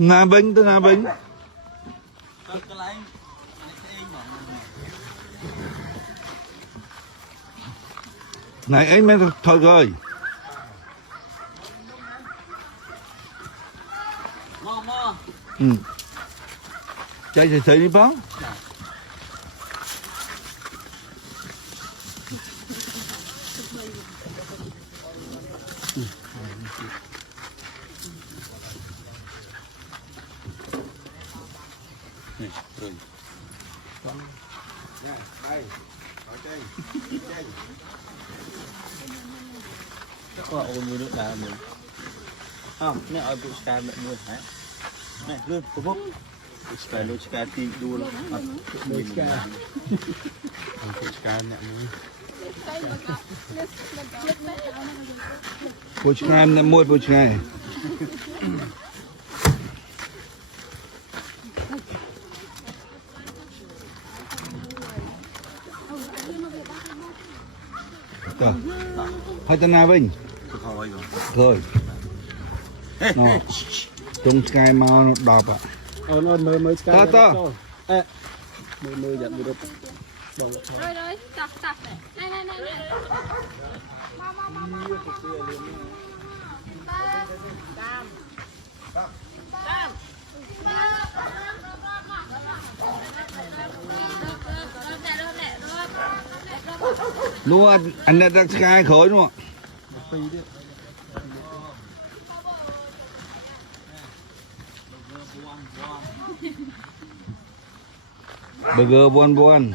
Nga Binh tới Nga Binh. Này ấy mới thôi rồi. Ừ. Chạy thì đi báo. Có ôn như nước đá mình. Không, nè ở bụi sky mẹ nuôi hả? Nè, lươn của bốc. Bụi sky tìm đua lắm. Bụi sky. Bụi sky mẹ nuôi. Bụi sky em mua bụi sky. Rồi. Hai tên Nga Vinh. Rồi. Nó. Trong sky mau nó đọc ạ. Nó mới sky. Ta. Mới dẫn được. Rồi, tập này. Này. Mau. Tam. Luôn anh đã đặt sky khởi đúng không? Burger buôn.